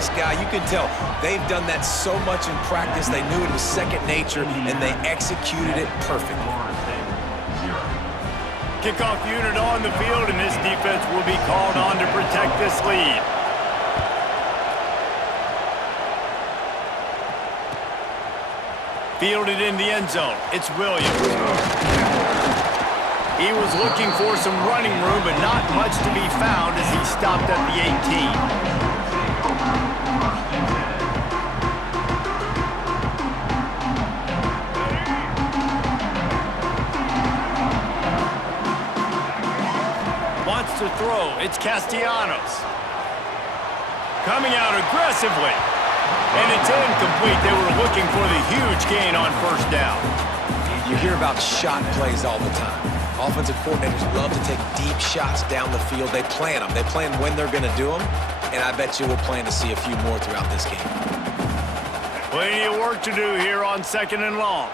this guy. You can tell they've done that so much in practice. They knew it was second nature, and they executed it perfectly. Kickoff unit on the field, and this defense will be called on to protect this lead. Fielded in the end zone. It's Williams. He was looking for some running room, but not much to be found as he stopped at the 18. Wants to throw. It's Castellanos. Coming out aggressively. And it's incomplete. They were looking for the huge gain on first down. You hear about shot plays all the time. Offensive coordinators love to take deep shots down the field. They plan them. They plan when they're going to do them. And I bet you we'll plan to see a few more throughout this game. Plenty of work to do here on second and long.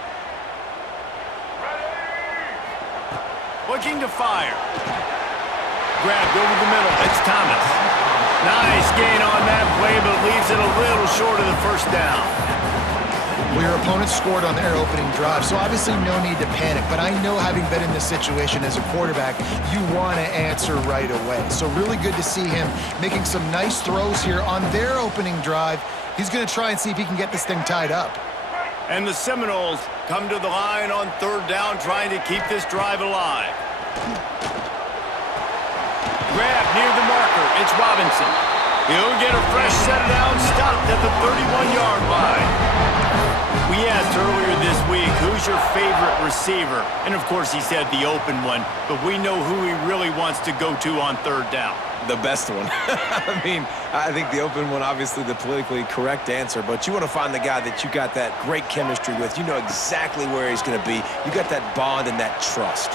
Looking to fire. Grabbed over the middle. It's Thomas. Nice gain on that play, but leaves it a little short of the first down. Well, your opponent scored on their opening drive, so obviously no need to panic. But I know, having been in this situation as a quarterback, you want to answer right away. So really good to see him making some nice throws here on their opening drive. He's going to try and see if he can get this thing tied up. And the Seminoles come to the line on third down, trying to keep this drive alive. Grab near the marker. It's Robinson. He'll get a fresh set down, stopped at the 31-yard line. We asked earlier this week, who's your favorite receiver? And, of course, he said the open one, but we know who he really wants to go to on third down. The best one. I mean, I think the open one, obviously the politically correct answer, but you want to find the guy that you got that great chemistry with. You know exactly where he's going to be. You got that bond and that trust.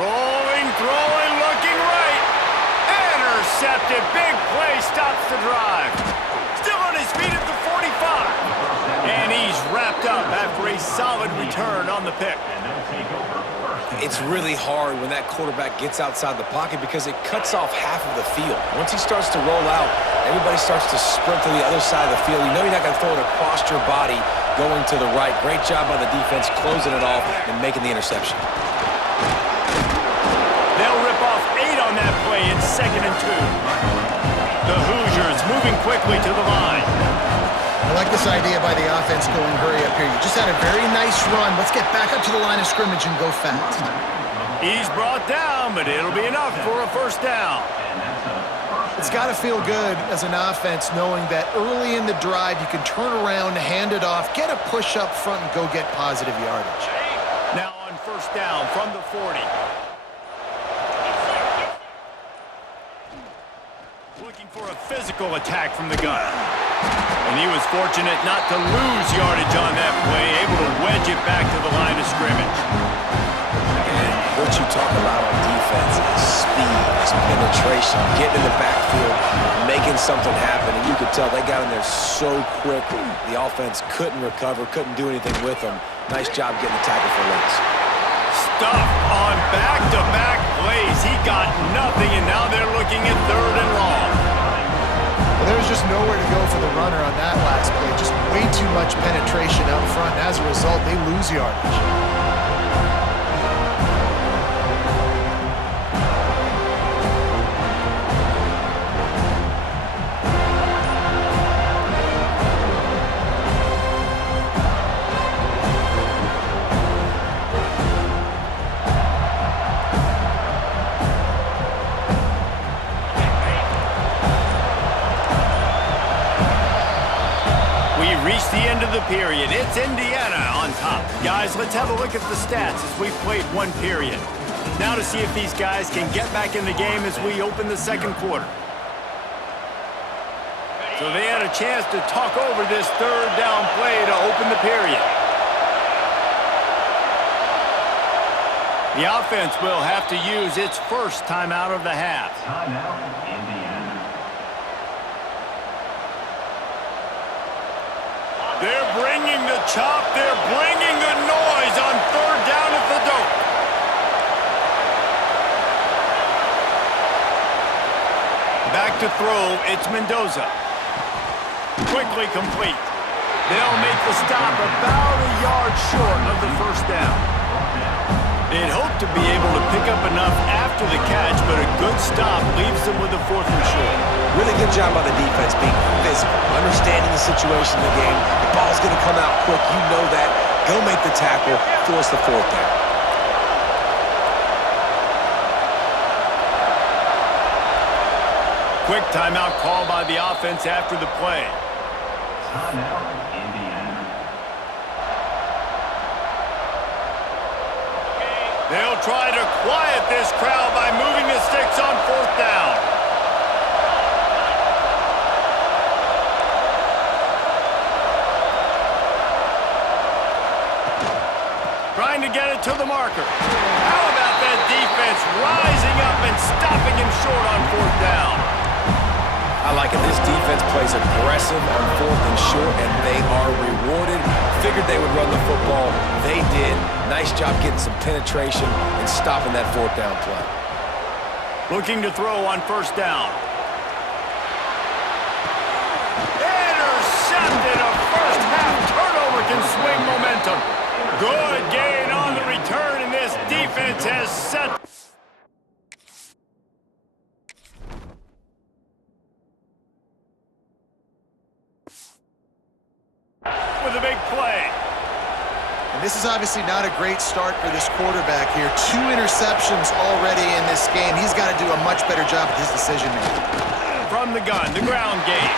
Rolling, throwing, looking right. Intercepted. Big play stops the drive. Still on his feet at the 45. And he's wrapped up after a solid return on the pick. It's really hard when that quarterback gets outside the pocket because it cuts off half of the field. Once he starts to roll out, everybody starts to sprint to the other side of the field. You know you're not going to throw it across your body going to the right. Great job by the defense closing it off and making the interception. They'll rip off 8 on that play in 2nd and 2. The Hoosiers moving quickly to the line. I like this idea by the offense going hurry up here. You just had a very nice run. Let's get back up to the line of scrimmage and go fast. He's brought down, but it'll be enough for a first down. It's got to feel good as an offense knowing that early in the drive you can turn around, hand it off, get a push up front, and go get positive yardage. Now on first down from the 40. Looking for a physical attack from the gun. And he was fortunate not to lose yardage on that play, able to wedge it back to the line of scrimmage. And what you talk about on defense is speed, is penetration, getting in the backfield, making something happen. And you could tell they got in there so quick. The offense couldn't recover, couldn't do anything with them. Nice job getting the tackle for loss. Stuff on back-to-back plays. He got nothing, and now they're looking at 3rd and long. Well, there was just nowhere to go for the runner on that last play. Just way too much penetration out front. And as a result, they lose yardage. Reached the end of the period. It's Indiana on top. Guys, let's have a look at the stats as we've played one period. Now to see if these guys can get back in the game as we open the second quarter. So they had a chance to talk over this 3rd down play to open the period. The offense will have to use its first timeout of the half. Timeout, Indiana. They're bringing the chop. They're bringing the noise on 3rd down at the Back to throw, it's Mendoza. Quickly complete. They'll make the stop about a yard short of the first down. They'd hoped to be able to pick up enough after the catch, but a good stop leaves them with a 4th and short. Really good job by the defense being physical, understanding the situation in the game. The ball's going to come out quick. You know that. Go make the tackle, force the 4th down. Quick timeout call by the offense after the play. Timeout, Indiana. They'll try to quiet this crowd by moving the sticks on 4th down. Trying to get it to the marker. How about that defense rising up and stopping him short on 4th down? I like it. This defense plays aggressive on 4th and short, and they are rewarded. Figured they would run the football. They did. Nice job getting some penetration and stopping that 4th down play. Looking to throw on 1st down. Intercepted. A first-half turnover can swing momentum. Good gain on the return, and this defense has set... with a big play. And this is obviously not a great start for this quarterback here. 2 interceptions already in this game. He's got to do a much better job with his decision-making. From the gun, the ground game.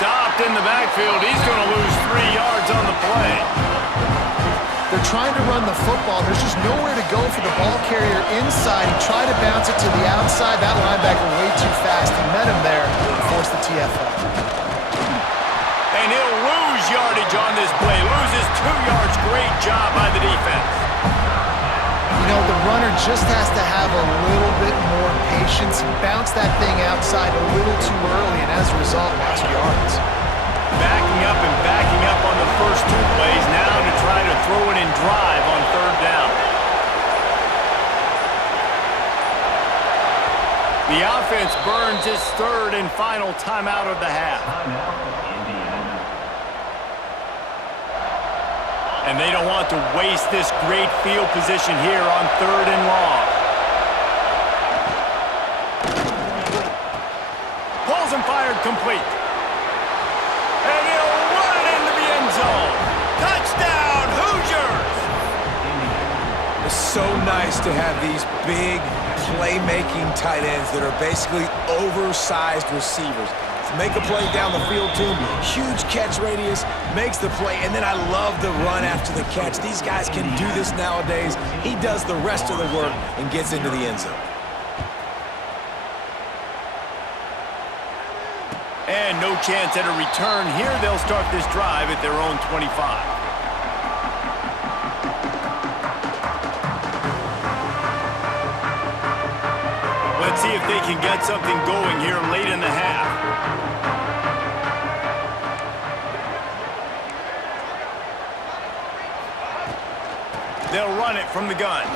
Stopped in the backfield. He's going to lose 3 yards on the play. They're trying to run the football. There's just nowhere to go for the ball carrier inside. He tried to bounce it to the outside. That linebacker way too fast. He met him there and forced the TFL. And he'll lose yardage on this play. Loses 2 yards. Great job by the defense. You know, the runner just has to have a little bit more patience. He bounced that thing outside a little too early, and as a result, lost yards. Backing up and backing up on the first 2 plays. Now to try to throw it in drive on 3rd down. The offense burns its 3rd and final timeout of the half. Timeout, Indiana. And they don't want to waste this great field position here on 3rd and long. Pulls and fired complete. And he'll run it into the end zone. Touchdown, Hoosiers! It's so nice to have these big playmaking tight ends that are basically oversized receivers. Make a play down the field to him, huge catch radius, makes the play, and then I love the run after the catch. These guys can do this nowadays. He does the rest of the work and gets into the end zone. And no chance at a return here. They'll start this drive at their own 25. Let's see if they can get something going here late in the half. They'll run it from the gun.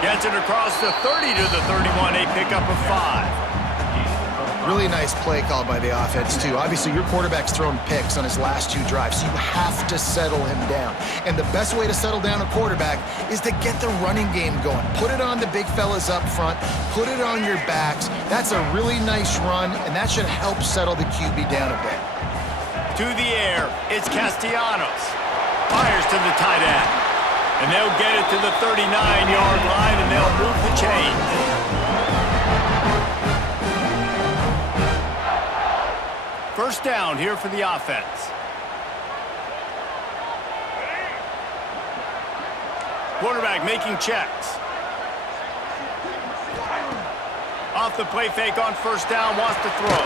Gets it across the 30 to the 31, a pickup of 5. Really nice play call by the offense, too. Obviously, your quarterback's thrown picks on his last 2 drives, so you have to settle him down. And the best way to settle down a quarterback is to get the running game going. Put it on the big fellas up front. Put it on your backs. That's a really nice run, and that should help settle the QB down a bit. To the air, it's Castellanos. Fires to the tight end. And they'll get it to the 39-yard line, and they'll move the chains. First down here for the offense. Quarterback making checks. Off the play fake on first down, wants to throw.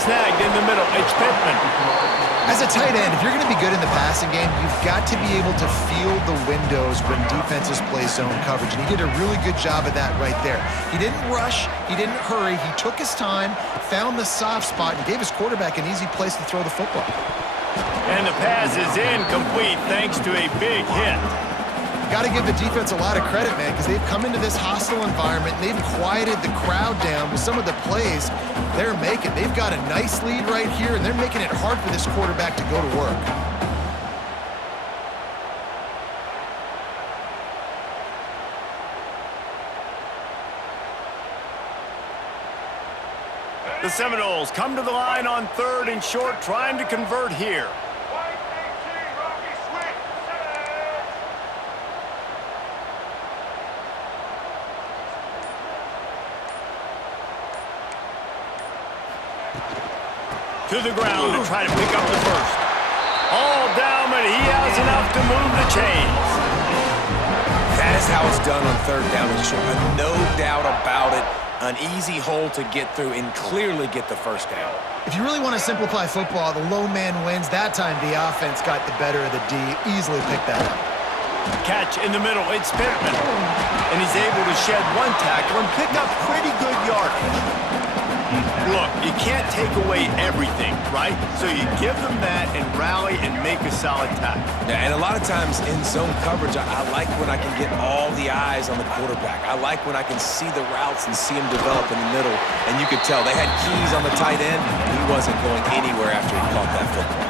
Snagged in the middle, it's Pittman. As a tight end, if you're going to be good in the passing game, you've got to be able to feel the windows when defenses play zone coverage. And he did a really good job of that right there. He didn't rush. He didn't hurry. He took his time, found the soft spot, and gave his quarterback an easy place to throw the football. And the pass is incomplete thanks to a big hit. Got to give the defense a lot of credit, man, because they've come into this hostile environment and they've quieted the crowd down with some of the plays they're making. They've got a nice lead right here, and they're making it hard for this quarterback to go to work. The Seminoles come to the line on 3rd and short, trying to convert here. To the ground to try to pick up the first. All down, but he has enough to move the chains. That is how it's done on 3rd down and short. No doubt about it. An easy hole to get through and clearly get the first down. If you really want to simplify football, the low man wins. That time the offense got the better of the D. Easily picked that up. Catch in the middle. It's Pittman. And he's able to shed one tackle and pick up pretty good yardage. Look, you can't take away everything, right? So you give them that and rally and make a solid tackle. Yeah, and a lot of times in zone coverage, I like when I can get all the eyes on the quarterback. I like when I can see the routes and see him develop in the middle. And you could tell they had keys on the tight end. He wasn't going anywhere after he caught that football.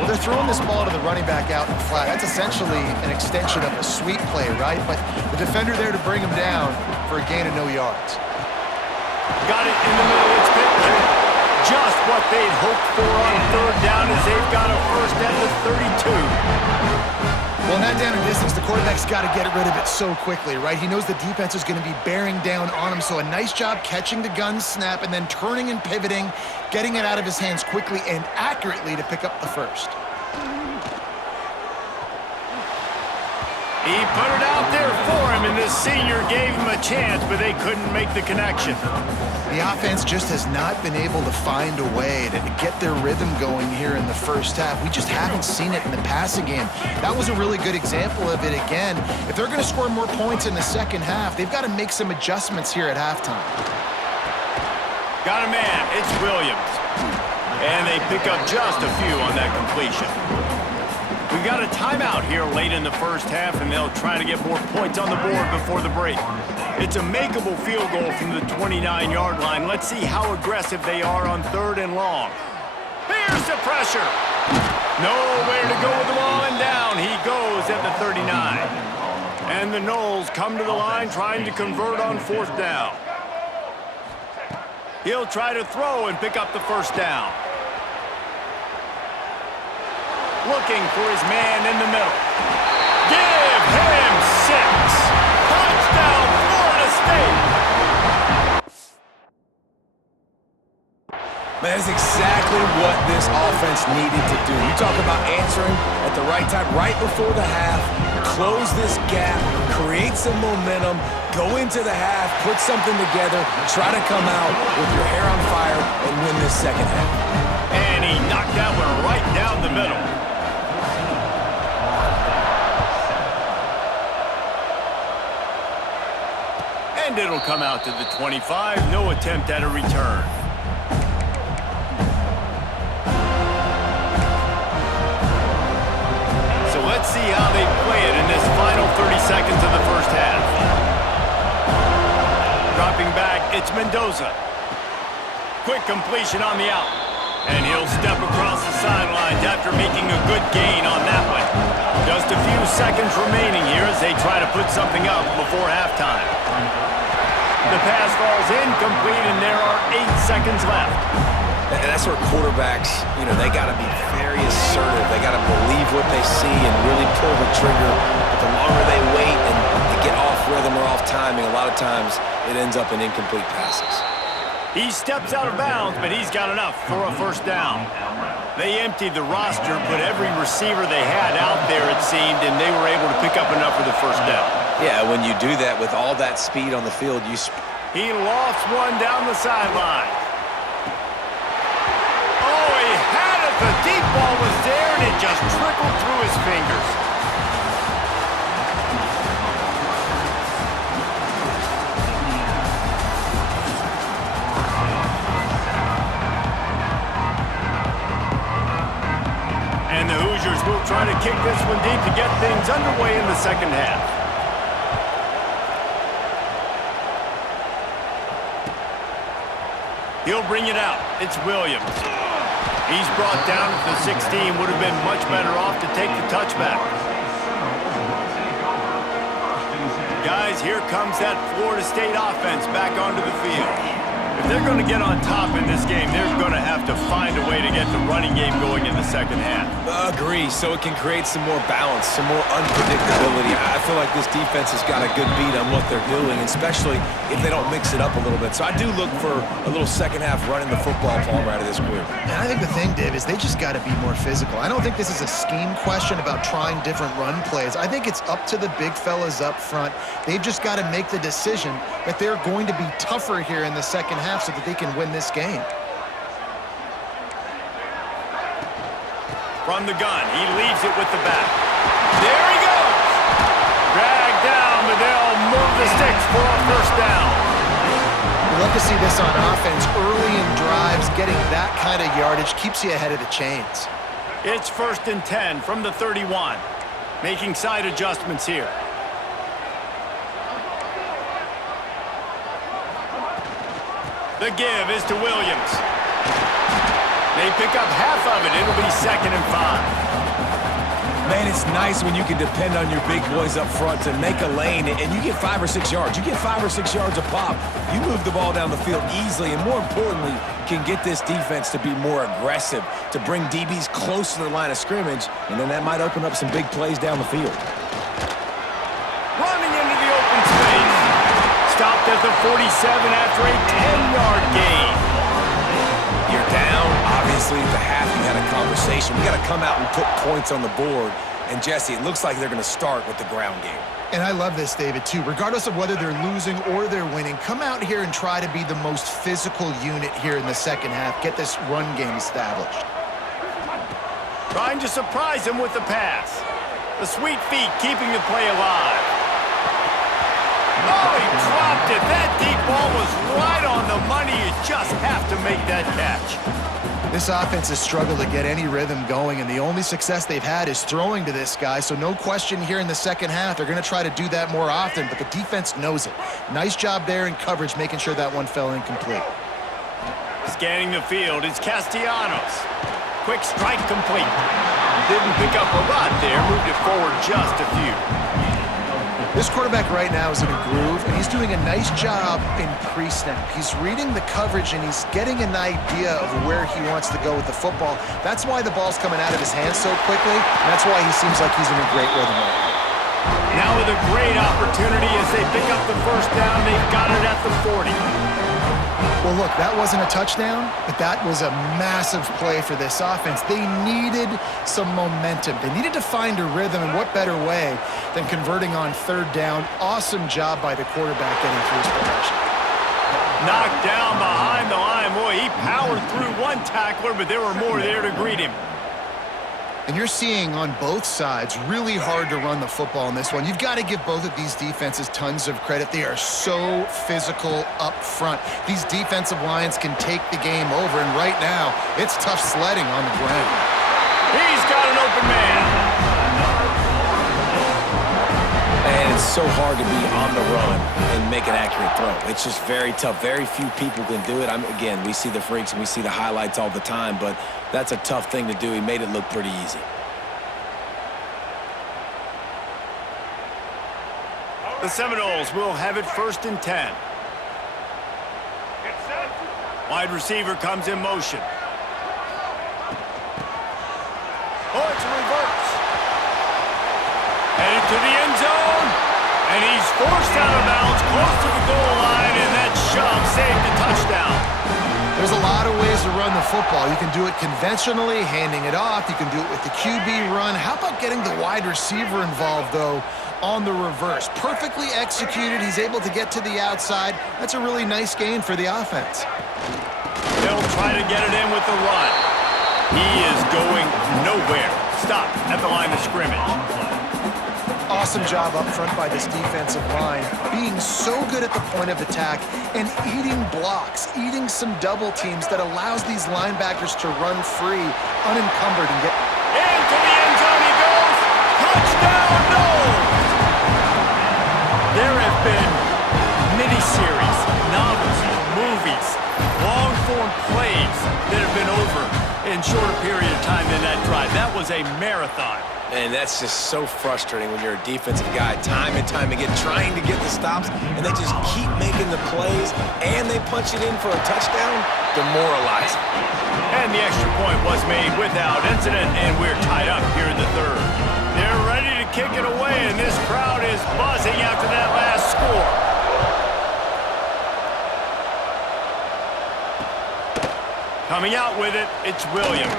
Well, they're throwing this ball to the running back out in the flat. That's essentially an extension of a sweep play, right? But the defender there to bring him down for a gain of no yards. Got it in the middle. It's Pittman. Just what they'd hoped for on 3rd down as they've got a first at the 32. Well, in that down and distance, the quarterback's got to get rid of it so quickly, right? He knows the defense is going to be bearing down on him, so a nice job catching the gun snap and then turning and pivoting, getting it out of his hands quickly and accurately to pick up the first. He put it out there for him, and this senior gave him a chance, but they couldn't make the connection. The offense just has not been able to find a way to get their rhythm going here in the first half. We just haven't seen it in the passing game. That was a really good example of it again. If they're going to score more points in the second half, they've got to make some adjustments here at halftime. Got a man. It's Williams. And they pick up just a few on that completion. We've got a timeout here late in the first half, and they'll try to get more points on the board before the break. It's a makeable field goal from the 29-yard line. Let's see how aggressive they are on 3rd and long. Here's the pressure. Nowhere to go with the ball, and down he goes at the 39. And the Noles come to the line trying to convert on 4th down. He'll try to throw and pick up the first down. Looking for his man in the middle. Give him 6. Touchdown, Florida State. Man, that's exactly what this offense needed to do. You talk about answering at the right time, right before the half, close this gap, create some momentum, go into the half, put something together, try to come out with your hair on fire and win this second half. And he knocked that one right down the middle. And it'll come out to the 25. No attempt at a return. So let's see how they play it in this final 30 seconds of the first half. Dropping back, it's Mendoza. Quick completion on the out. And he'll step across the sidelines after making a good gain on that one. Just a few seconds remaining here as they try to put something up before halftime. The pass falls incomplete, and there are 8 seconds left. And that's where quarterbacks, they got to be very assertive. They got to believe what they see and really pull the trigger. But the longer they wait and they get off rhythm or off timing, a lot of times it ends up in incomplete passes. He steps out of bounds, but he's got enough for a first down. They emptied the roster, put every receiver they had out there, it seemed, and they were able to pick up enough for the first down. Yeah, when you do that with all that speed on the field, He lofts one down the sideline. Oh, he had it. The deep ball was there, and it just trickled through his fingers. And the Hoosiers will try to kick this one deep to get things underway in the second half. He'll bring it out. It's Williams. He's brought down to the 16. Would have been much better off to take the touchback. Guys, here comes that Florida State offense back onto the field. If they're going to get on top in this game, they're going to have to find a way to get the running game going in the second half. Agree, so it can create some more balance, some more unpredictability. I feel like this defense has got a good beat on what they're doing, especially if they don't mix it up a little bit. So I do look for a little second half running the football Palmer out of this group. And I think the thing, Dave, is they just got to be more physical. I don't think this is a scheme question about trying different run plays. I think it's up to the big fellas up front. They've just got to make the decision that they're going to be tougher here in the second half so that they can win this game. From the gun, he leaves it with the back. There he goes! Dragged down, but they'll move the sticks for a first down. We love to see this on offense. Early in drives, getting that kind of yardage keeps you ahead of the chains. It's 1st and 10 from the 31. Making side adjustments here. The give is to Williams. They pick up half of it. It'll be 2nd and 5. Man, it's nice when you can depend on your big boys up front to make a lane, and you get 5 or 6 yards. You get 5 or 6 yards a pop. You move the ball down the field easily, and more importantly, can get this defense to be more aggressive, to bring DBs close to the line of scrimmage, and then that might open up some big plays down the field. Running into the open space. Stopped at the 47 after a 10-yard gain. You're down. Obviously, at the half, you had a conversation. We got to come out and put points on the board. And, Jesse, it looks like they're going to start with the ground game. And I love this, David, too. Regardless of whether they're losing or they're winning, come out here and try to be the most physical unit here in the second half. Get this run game established. Trying to surprise him with the pass. The sweet feet keeping the play alive. Oh, he dropped it. That deep ball was right on the money. You just have to make that catch. This offense has struggled to get any rhythm going, and the only success they've had is throwing to this guy. So no question here in the second half, they're going to try to do that more often, but the defense knows it. Nice job there in coverage, making sure that one fell incomplete. Scanning the field, it's Castellanos. Quick strike complete. Didn't pick up a lot there, moved it forward just a few. This quarterback right now is in a groove, and he's doing a nice job in pre-snap. He's reading the coverage, and he's getting an idea of where he wants to go with the football. That's why the ball's coming out of his hands so quickly, and that's why he seems like he's in a great rhythm right now. Now with a great opportunity as they pick up the first down, they've got it at the 40. Well, look, that wasn't a touchdown, but that was a massive play for this offense. They needed some momentum. They needed to find a rhythm, and what better way than converting on 3rd down. Awesome job by the quarterback getting through his progression. Knocked down behind the line. Boy, he powered through one tackler, but there were more there to greet him. And you're seeing on both sides really hard to run the football in this one. You've got to give both of these defenses tons of credit. They are so physical up front. These defensive lines can take the game over, and right now, it's tough sledding on the ground. He's got an open man. And it's so hard to be on the run and make an accurate throw. It's just very tough. Very few people can do it. Again, we see the freaks and we see the highlights all the time, but that's a tough thing to do. He made it look pretty easy. The Seminoles will have it 1st and 10. Wide receiver comes in motion. Oh, it's a reverse. Headed to the end zone. And he's forced out of bounds close to the goal line, and that shove saved the touchdown. There's a lot of ways to run the football. You can do it conventionally, handing it off. You can do it with the QB run. How about getting the wide receiver involved, though, on the reverse? Perfectly executed. He's able to get to the outside. That's a really nice gain for the offense. They'll try to get it in with the run. He is going nowhere. Stop at the line of scrimmage. Awesome job up front by this defensive line, being so good at the point of attack and eating blocks, eating some double teams that allows these linebackers to run free, unencumbered, and get into the end zone. touchdown, Knowles! There have been miniseries, novels, movies, long-form plays that have been over in shorter period of time than that drive. That was a marathon. And that's just so frustrating when you're a defensive guy, time and time again, trying to get the stops, and they just keep making the plays, and they punch it in for a touchdown. Demoralizing. And the extra point was made without incident, and we're tied up here in the third. They're ready to kick it away, and this crowd is buzzing after that last score. Coming out with it, it's Williams.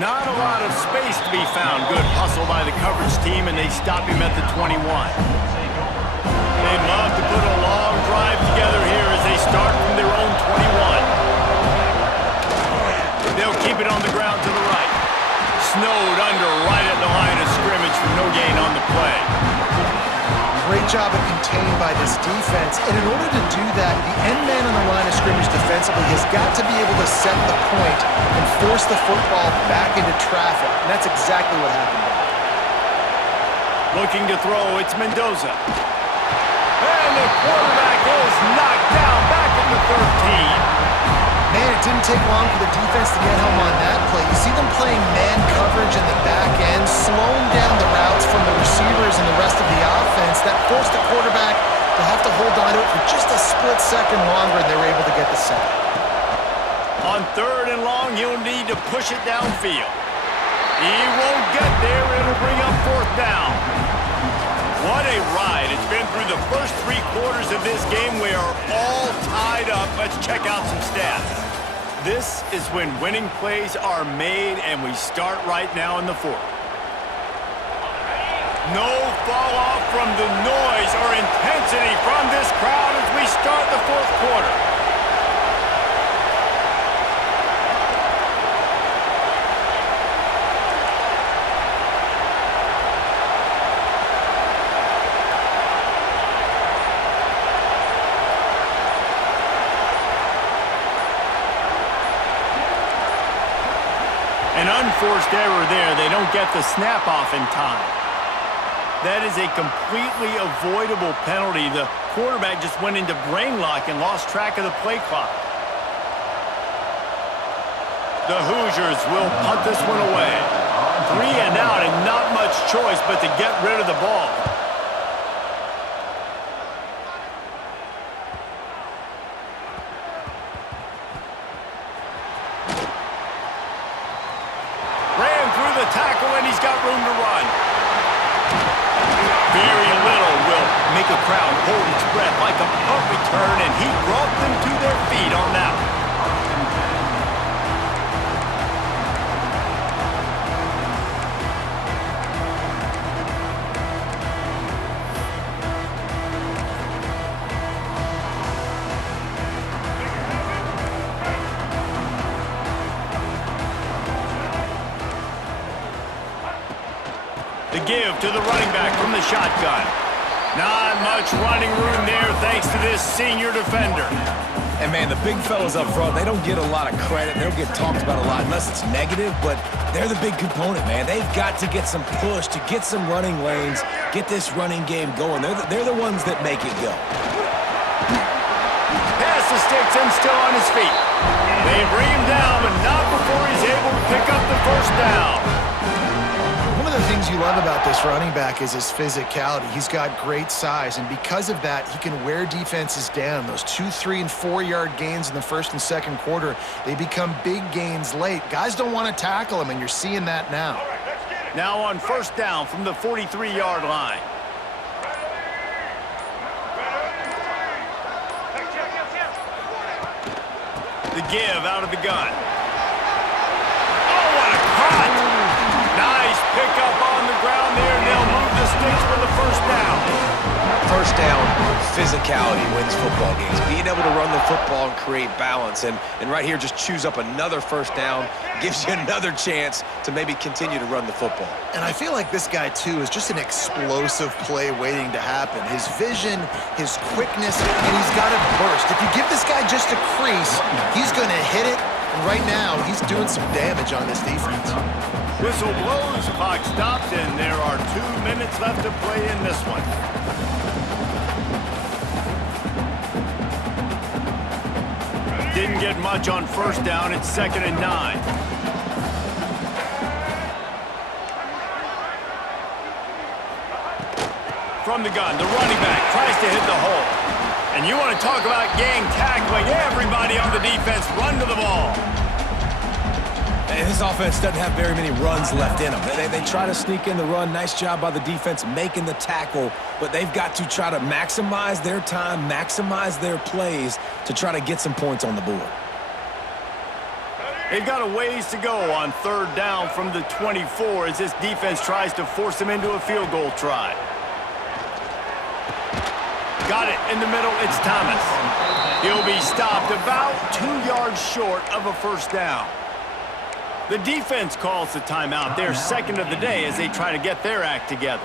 Not a lot of space to be found. Good hustle by the coverage team, and they stop him at the 21. They'd love to put a long drive together here as they start from their own 21. They'll keep it on the ground to the right. Snowed under right at the line of scrimmage for no gain on the play. Great job of contained by this defense. And in order to do that, the end man on the line of scrimmage defensively has got to be able to set the point and force the football back into traffic. And that's exactly what happened there. Looking to throw, it's Mendoza. And the quarterback is knocked down back at the 13. Man, it didn't take long for the defense to get home on that play. You see them playing man coverage in the back end, slowing down the routes from the receivers and the rest of the offense. That forced the quarterback to have to hold on to it for just a split second longer, and they were able to get the sack. On third and long, he'll need to push it downfield. He won't get there. It'll bring up fourth down. What a ride. It's been through the first 3 quarters of this game. We are all tied up. Let's check out some stats. This is when winning plays are made, and we start right now in the fourth. No fall off from the noise or intensity from this crowd as we start the fourth quarter. An unforced error there. They don't get the snap off in time. That is a completely avoidable penalty. The quarterback just went into brain lock and lost track of the play clock. The Hoosiers will punt this one away. 3 and out, and not much choice but to get rid of the ball. Tackle, and he's got room to run. Very little will make a crowd hold its breath like a punt return, and he brought them to their feet on that one. The give to the running back from the shotgun. Not much running room there thanks to this senior defender. And, man, the big fellas up front, they don't get a lot of credit. They don't get talked about a lot unless it's negative, but they're the big component, man. They've got to get some push, to get some running lanes, get this running game going. They're the ones that make it go. Pass the sticks and still on his feet. They bring him down, but not before he's able to pick up the first down. One of the things you love about this running back is his physicality. He's got great size, and because of that, he can wear defenses down. Those 2-, 3-, and 4-yard gains in the first and second quarter, they become big gains late. Guys don't want to tackle him, and you're seeing that now. Now on first down from the 43-yard line. The give out of the gun. Oh, what a cut! Nice pickup on the ground there, and they'll move the sticks for the first down. first down, physicality wins football games. Being able to run the football and create balance. And right here, just choose up another first down, gives you another chance to maybe continue to run the football. And I feel like this guy, too, is just an explosive play waiting to happen. His vision, his quickness, and he's got a burst. If you give this guy just a crease, he's going to hit it. And right now, he's doing some damage on this defense. Whistle blows, clock stops, and there are 2 minutes left to play in this one. Didn't get much on first down. It's 2nd and 9. From the gun, the running back tries to hit the hole. And you want to talk about gang tackling. Everybody on the defense run to the ball. And this offense doesn't have very many runs left in them. They try to sneak in the run. Nice job by the defense making the tackle. But they've got to try to maximize their time, maximize their plays to try to get some points on the board. They've got a ways to go on 3rd down from the 24 as this defense tries to force them into a field goal try. Got it in the middle. It's Thomas. He'll be stopped about 2 yards short of a first down. The defense calls the timeout, their second of the day, as they try to get their act together.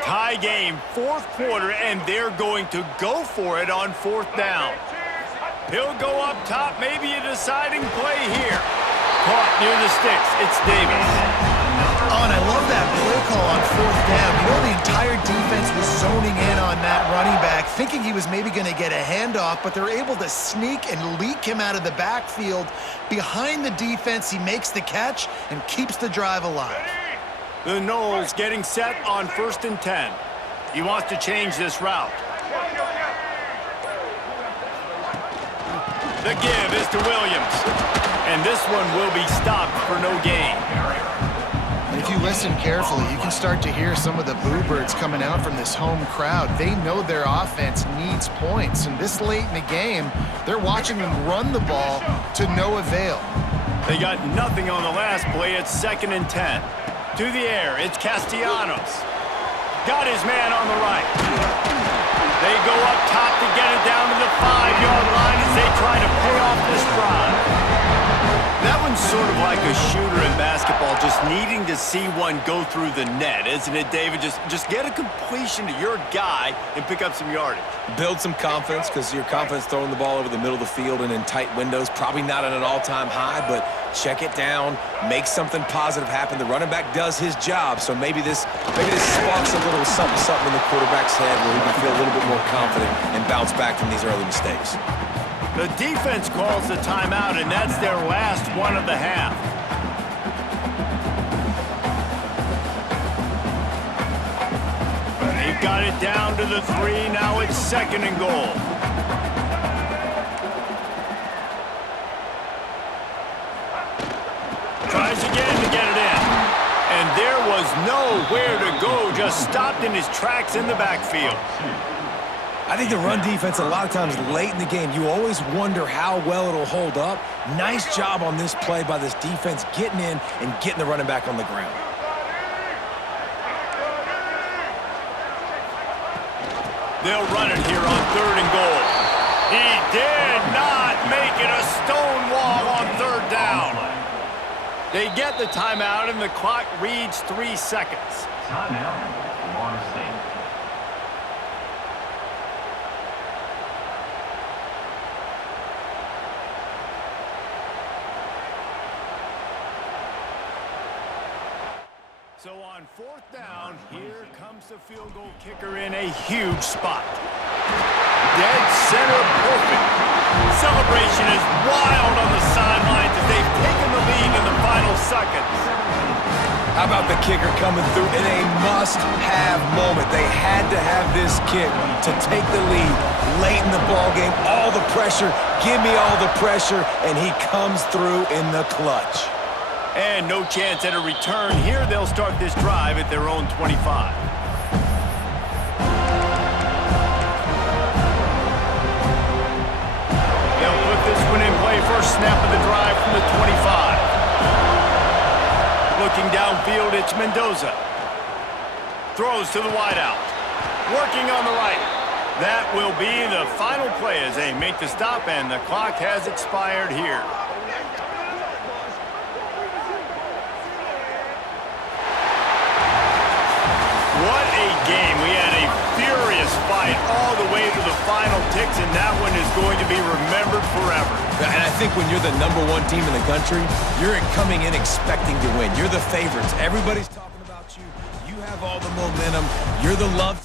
Tie game, 4th quarter, and they're going to go for it on 4th down. He'll go up top, maybe a deciding play here. Caught near the sticks. It's Davis. Oh, and I love that play call on 4th down. You know, the entire defense was zoning in on that running back, thinking he was maybe going to get a handoff, but they're able to sneak and leak him out of the backfield. Behind the defense, he makes the catch and keeps the drive alive. The Noles getting set on 1st and 10. He wants to change this route. The give is to Williams. And this one will be stopped for no gain. And if you listen carefully, you can start to hear some of the boo birds coming out from this home crowd. They know their offense needs points. And this late in the game, they're watching them run the ball to no avail. They got nothing on the last play. It's 2nd and 10. To the air, it's Castellanos. Got his man on the right. They go up top to get it down to the 5-yard line as they try to pay off this drive. That one's sort of like a shooter in basketball, just needing to see one go through the net, isn't it, David? Just get a completion to your guy and pick up some yardage. Build some confidence, because your confidence throwing the ball over the middle of the field and in tight windows, probably not at an all-time high, but check it down, make something positive happen. The running back does his job, so maybe this sparks a little something in the quarterback's head where he can feel a little bit more confident and bounce back from these early mistakes. The defense calls the timeout, and that's their last one of the half. They've got it down to the 3. Now it's 2nd and goal. Tries again to get it in. And there was nowhere to go, just stopped in his tracks in the backfield. I think the run defense, a lot of times late in the game, you always wonder how well it'll hold up. Nice job on this play by this defense, getting in and getting the running back on the ground. They'll run it here on 3rd and goal. He did not make it a stone wall on 3rd down. They get the timeout, and the clock reads 3 seconds. Timeout, Florida State. So on 4th down, here comes the field goal kicker in a huge spot. Dead center perfect. Celebration is wild on the sidelines as they've taken the lead in the final seconds. How about the kicker coming through in a must-have moment? They had to have this kick to take the lead late in the ballgame. All the pressure, give me all the pressure, and he comes through in the clutch. And no chance at a return here. They'll start this drive at their own 25. They'll put this one in play. First snap of the drive from the 25. Rich Mendoza. Throws to the wideout. Working on the right. That will be the final play as they make the stop, and the clock has expired here. What a game. We had a furious fight all the way to the final ticks, and that one is going to be remembered forever. And I think when you're the #1 team in the country, you're coming in expecting to win. You're the favorites. Everybody's talking about you. You have all the momentum. You're the loved